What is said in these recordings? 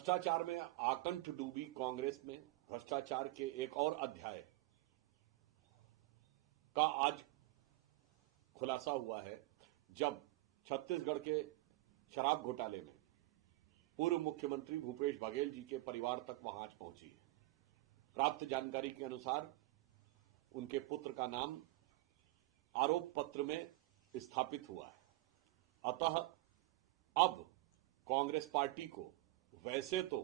भ्रष्टाचार में आकंठ डूबी कांग्रेस में भ्रष्टाचार के एक और अध्याय का आज खुलासा हुआ है, जब छत्तीसगढ़ के शराब घोटाले में पूर्व मुख्यमंत्री भूपेश बघेल जी के परिवार तक वहां आज पहुंची है। प्राप्त जानकारी के अनुसार उनके पुत्र का नाम आरोप पत्र में स्थापित हुआ है। अतः अब कांग्रेस पार्टी को, वैसे तो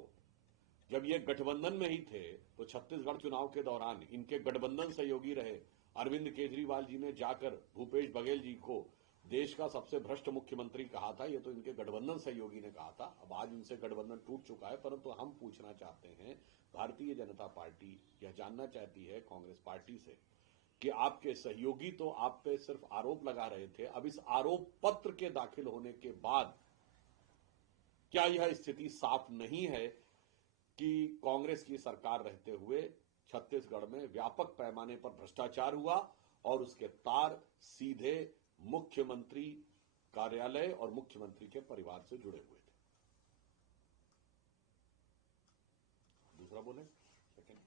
जब ये गठबंधन में ही थे तो छत्तीसगढ़ चुनाव के दौरान इनके गठबंधन सहयोगी रहे अरविंद केजरीवाल जी ने जाकर भूपेश बघेल जी को देश का सबसे भ्रष्ट मुख्यमंत्री कहा था। ये तो इनके गठबंधन सहयोगी ने कहा था। अब आज इनसे गठबंधन टूट चुका है, परंतु हम पूछना चाहते हैं, भारतीय जनता पार्टी यह जानना चाहती है कांग्रेस पार्टी से कि आपके सहयोगी तो आप पे सिर्फ आरोप लगा रहे थे, अब इस आरोप पत्र के दाखिल होने के बाद क्या यह स्थिति साफ नहीं है कि कांग्रेस की सरकार रहते हुए छत्तीसगढ़ में व्यापक पैमाने पर भ्रष्टाचार हुआ और उसके तार सीधे मुख्यमंत्री कार्यालय और मुख्यमंत्री के परिवार से जुड़े हुए थे। दूसरा बोले, सेकंड,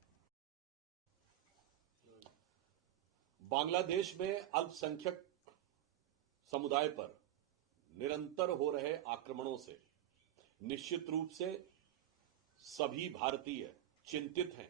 बांग्लादेश में अल्पसंख्यक समुदाय पर निरंतर हो रहे आक्रमणों से निश्चित रूप से सभी भारतीय चिंतित हैं।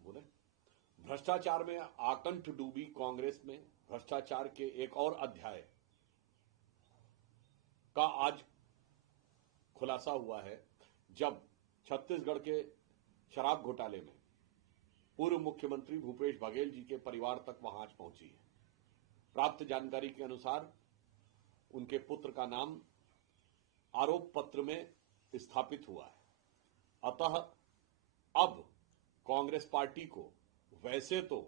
बोले, भ्रष्टाचार में आकंठ डूबी कांग्रेस में भ्रष्टाचार के एक और अध्याय का आज खुलासा हुआ है, जब छत्तीसगढ़ के शराब घोटाले में पूर्व मुख्यमंत्री भूपेश बघेल जी के परिवार तक वहां आज पहुंची है। प्राप्त जानकारी के अनुसार उनके पुत्र का नाम आरोप पत्र में स्थापित हुआ है। अतः अब कांग्रेस पार्टी को, वैसे तो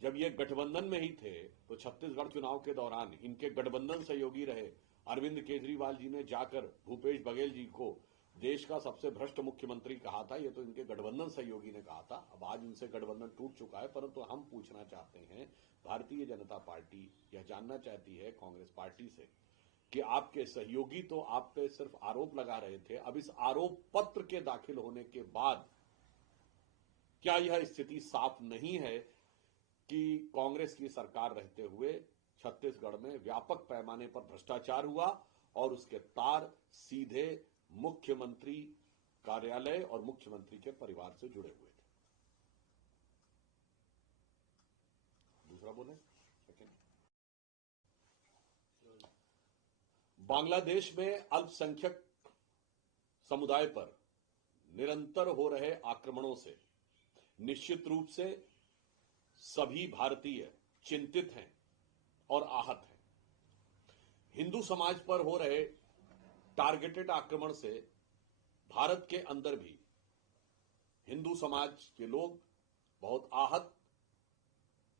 जब ये गठबंधन में ही थे तो छत्तीसगढ़ चुनाव के दौरान इनके गठबंधन सहयोगी रहे अरविंद केजरीवाल जी ने जाकर भूपेश बघेल जी को देश का सबसे भ्रष्ट मुख्यमंत्री कहा था। ये तो इनके गठबंधन सहयोगी ने कहा था। अब आज इनसे गठबंधन टूट चुका है, परंतु हम पूछना चाहते हैं, भारतीय जनता पार्टी यह जानना चाहती है कांग्रेस पार्टी से कि आपके सहयोगी तो आप पे सिर्फ आरोप लगा रहे थे, अब इस आरोप पत्र के दाखिल होने के बाद क्या यह स्थिति साफ नहीं है कि कांग्रेस की सरकार रहते हुए छत्तीसगढ़ में व्यापक पैमाने पर भ्रष्टाचार हुआ और उसके तार सीधे मुख्यमंत्री कार्यालय और मुख्यमंत्री के परिवार से जुड़े हुए थे। दूसरा बोले, सेकंड, बांग्लादेश में अल्पसंख्यक समुदाय पर निरंतर हो रहे आक्रमणों से निश्चित रूप से सभी भारतीय चिंतित हैं और आहत हैं। हिंदू समाज पर हो रहे टारगेटेड आक्रमण से भारत के अंदर भी हिंदू समाज के लोग बहुत आहत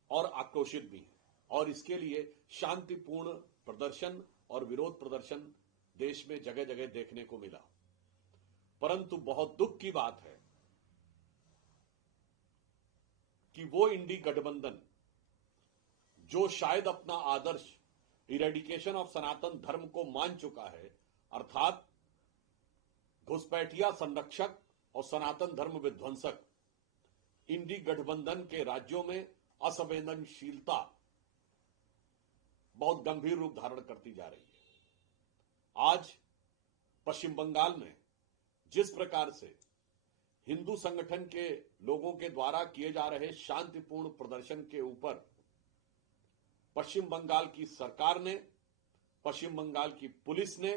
और आक्रोशित भी हैं और इसके लिए शांतिपूर्ण प्रदर्शन और विरोध प्रदर्शन देश में जगह जगह देखने को मिला। परंतु बहुत दुख की बात है कि वो इंडी गठबंधन जो शायद अपना आदर्श इरेडिकेशन ऑफ सनातन धर्म को मान चुका है, अर्थात घुसपैठिया संरक्षक और सनातन धर्म विध्वंसक, इंडी गठबंधन के राज्यों में असंवेदनशीलता बहुत गंभीर रूप धारण करती जा रही है। आज पश्चिम बंगाल में जिस प्रकार से हिंदू संगठन के लोगों के द्वारा किए जा रहे शांतिपूर्ण प्रदर्शन के ऊपर पश्चिम बंगाल की सरकार ने, पश्चिम बंगाल की पुलिस ने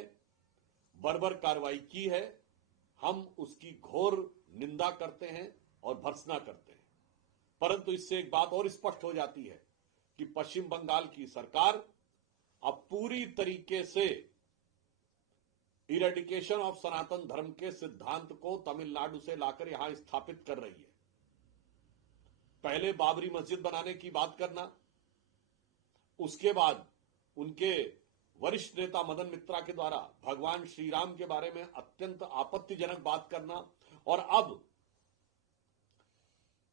बर्बर कार्रवाई की है, हम उसकी घोर निंदा करते हैं और भर्त्सना करते हैं। परंतु इससे एक बात और स्पष्ट हो जाती है कि पश्चिम बंगाल की सरकार अब पूरी तरीके से इरेडिकेशन ऑफ सनातन धर्म के सिद्धांत को तमिलनाडु से लाकर यहां स्थापित कर रही है। पहले बाबरी मस्जिद बनाने की बात करना, उसके बाद उनके वरिष्ठ नेता मदन मित्रा के द्वारा भगवान श्री राम के बारे में अत्यंत आपत्तिजनक बात करना, और अब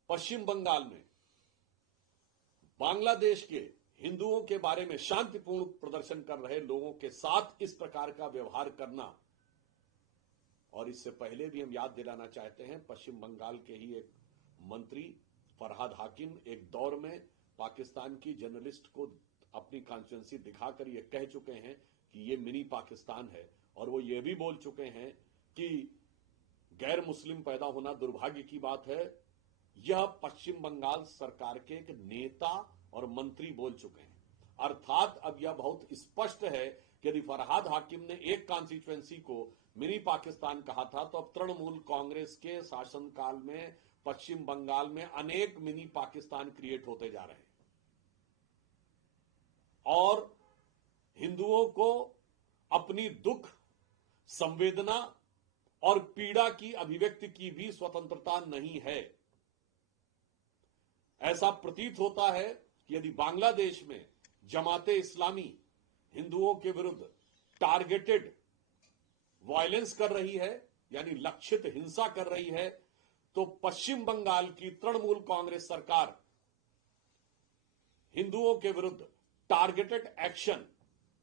पश्चिम बंगाल में बांग्लादेश के हिंदुओं के बारे में शांतिपूर्ण प्रदर्शन कर रहे लोगों के साथ इस प्रकार का व्यवहार करना। और इससे पहले भी हम याद दिलाना चाहते हैं, पश्चिम बंगाल के ही एक मंत्री फरहाद हाकिम एक दौर में पाकिस्तान की जर्नलिस्ट को अपनी कॉन्स्टिट्यूएंसी दिखाकर ये कह चुके हैं कि ये मिनी पाकिस्तान है, और वो ये भी बोल चुके हैं कि गैर मुस्लिम पैदा होना दुर्भाग्य की बात है। यह पश्चिम बंगाल सरकार के एक नेता और मंत्री बोल चुके हैं। अर्थात अब यह बहुत स्पष्ट है कि यदि फरहाद हाकिम ने एक कॉन्स्टिट्यूएंसी को मिनी पाकिस्तान कहा था, तो अब तृणमूल कांग्रेस के शासनकाल में पश्चिम बंगाल में अनेक मिनी पाकिस्तान क्रिएट होते जा रहे हैं, और हिंदुओं को अपनी दुख, संवेदना और पीड़ा की अभिव्यक्ति की भी स्वतंत्रता नहीं है। ऐसा प्रतीत होता है कि यदि बांग्लादेश में जमाते इस्लामी हिंदुओं के विरुद्ध टारगेटेड वायलेंस कर रही है, यानी लक्षित हिंसा कर रही है, तो पश्चिम बंगाल की तृणमूल कांग्रेस सरकार हिंदुओं के विरुद्ध टारगेटेड एक्शन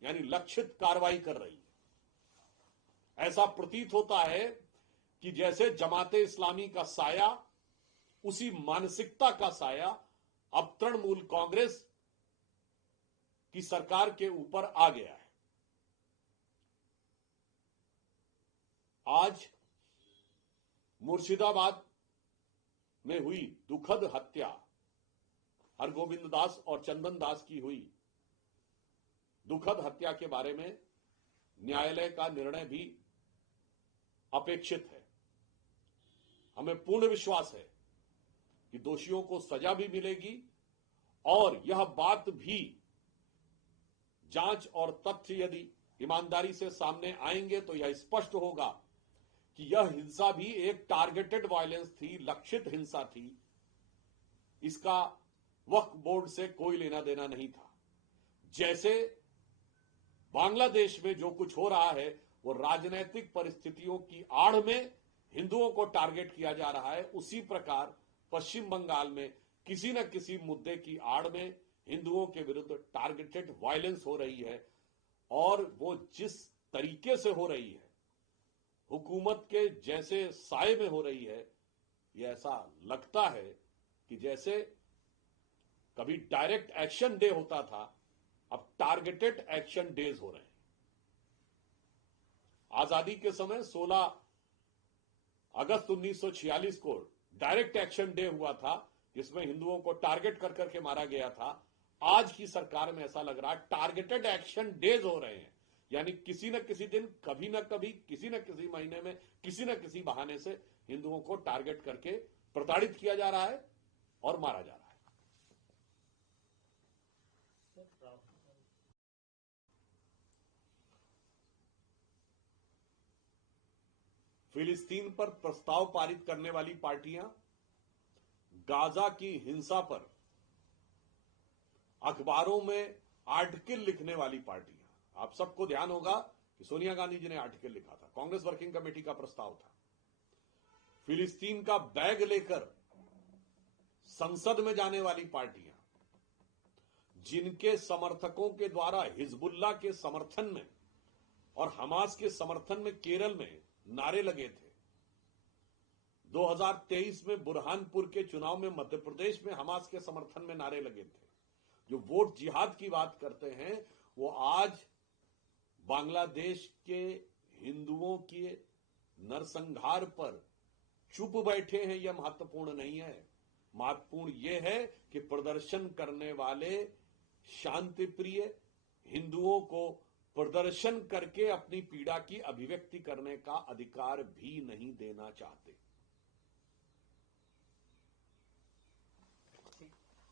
यानी लक्षित कार्रवाई कर रही है। ऐसा प्रतीत होता है कि जैसे जमाते इस्लामी का साया, उसी मानसिकता का साया अब तृणमूल कांग्रेस की सरकार के ऊपर आ गया है। आज मुर्शिदाबाद में हुई दुखद हत्या, हरगोविंद दास और चंदन दास की हुई दुखद हत्या के बारे में न्यायालय का निर्णय भी अपेक्षित है। हमें पूर्ण विश्वास है कि दोषियों को सजा भी मिलेगी, और यह बात भी जांच और तथ्य यदि ईमानदारी से सामने आएंगे तो यह स्पष्ट होगा कि यह हिंसा भी एक टारगेटेड वायलेंस थी, लक्षित हिंसा थी। इसका वक्फ बोर्ड से कोई लेना देना नहीं था। जैसे बांग्लादेश में जो कुछ हो रहा है वो राजनीतिक परिस्थितियों की आड़ में हिंदुओं को टारगेट किया जा रहा है, उसी प्रकार पश्चिम बंगाल में किसी न किसी मुद्दे की आड़ में हिंदुओं के विरुद्ध टारगेटेड वायलेंस हो रही है। और वो जिस तरीके से हो रही है, हुकूमत के जैसे साए में हो रही है, ये ऐसा लगता है कि जैसे कभी डायरेक्ट एक्शन डे होता था, अब टारगेटेड एक्शन डेज हो रहे हैं। आजादी के समय 16 अगस्त 1946 को डायरेक्ट एक्शन डे हुआ था, जिसमें हिंदुओं को टारगेट कर करके मारा गया था। आज की सरकार में ऐसा लग रहा है टारगेटेड एक्शन डेज हो रहे हैं, यानी किसी न किसी दिन, कभी न कभी, किसी न किसी महीने में, किसी न किसी बहाने से हिंदुओं को टारगेट करके प्रताड़ित किया जा रहा है और मारा जा रहा है। फिलिस्तीन पर प्रस्ताव पारित करने वाली पार्टियां, गाजा की हिंसा पर अखबारों में आर्टिकल लिखने वाली पार्टियां, आप सबको ध्यान होगा कि सोनिया गांधी जी ने आर्टिकल लिखा था, कांग्रेस वर्किंग कमेटी का प्रस्ताव था। फिलिस्तीन का बैग लेकर संसद में जाने वाली पार्टियां, जिनके समर्थकों के द्वारा हिजबुल्लाह के समर्थन में और हमास के समर्थन में केरल में नारे लगे थे। 2023 में बुरहानपुर के चुनाव में मध्य प्रदेश में हमास के समर्थन में नारे लगे थे। जो वोट जिहाद की बात करते हैं, वो आज बांग्लादेश के हिंदुओं के नरसंहार पर चुप बैठे हैं। यह महत्वपूर्ण नहीं है। महत्वपूर्ण यह है कि प्रदर्शन करने वाले शांतिप्रिय हिंदुओं को प्रदर्शन करके अपनी पीड़ा की अभिव्यक्ति करने का अधिकार भी नहीं देना चाहते।